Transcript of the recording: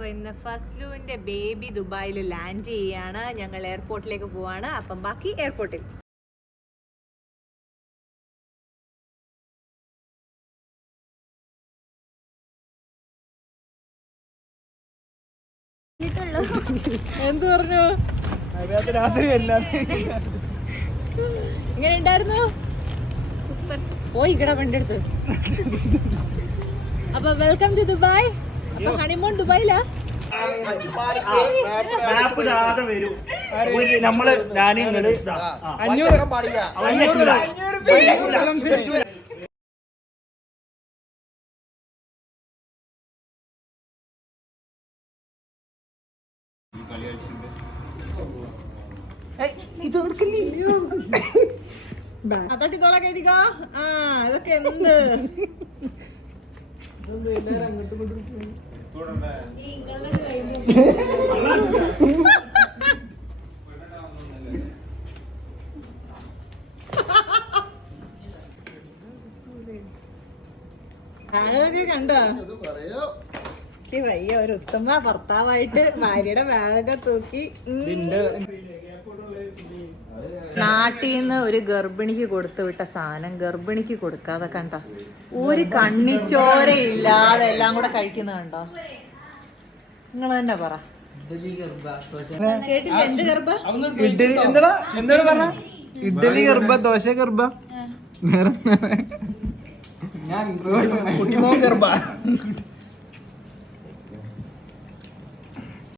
അപ്പൊ ഇന്ന് ഫസ്ലുവിന്റെ ബേബി ദുബായിൽ ലാൻഡ് ചെയ്യാണ്. ഞങ്ങൾ എയർപോർട്ടിലേക്ക് പോവാണ്. അപ്പം ബാക്കി എയർപോർട്ടിൽ. എന്ത് പറഞ്ഞു? ഇങ്ങനെ ഉണ്ടായിരുന്നു. സൂപ്പർ. പോയി ഇക്കട വണ്ടി എടുത്ത്. അപ്പൊ വെൽക്കം ടു ദുബായ്. അപ്പൊ ഹണിമൂൺ ദുബായിലാ. നമ്മള് ഞാനിങ്ങള് 500 അതോട്ടി തോള കരുതിക്കോ. ആ ഇതൊക്കെ എന്ത് അതൊക്കെ കണ്ടോ? വയ്യ ഒരു ഉത്തമ ഭർത്താവായിട്ട് ഭാര്യയുടെ ബാഗൊക്കെ തൂക്കി. നാട്ടിൽ നിന്ന് ഒരു ഗർഭിണിക്ക് കൊടുത്തു വിട്ട സാധനം ഗർഭിണിക്ക് കൊടുക്കാതെ കണ്ടോ? ഒരു കണ്ണിച്ചോരയില്ലാതെ എല്ലാം കൂടെ കഴിക്കുന്ന കണ്ടോ? നിങ്ങൾ തന്നെ പറ. കേട്ടില്ല? എന്ത് ഗർഭ? എന്താ പറഞ്ഞ? ഇഡ്ഡലി ഗർഭ, ദോശ ഗർഭ, കുട്ടിമോൻ ഗർഭ.